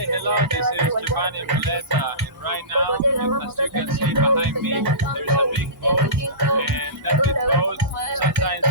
Hi, hello, this is Giovanni Valletta, and right now, as you can see behind me, there's a big boat, and that big boat sometimes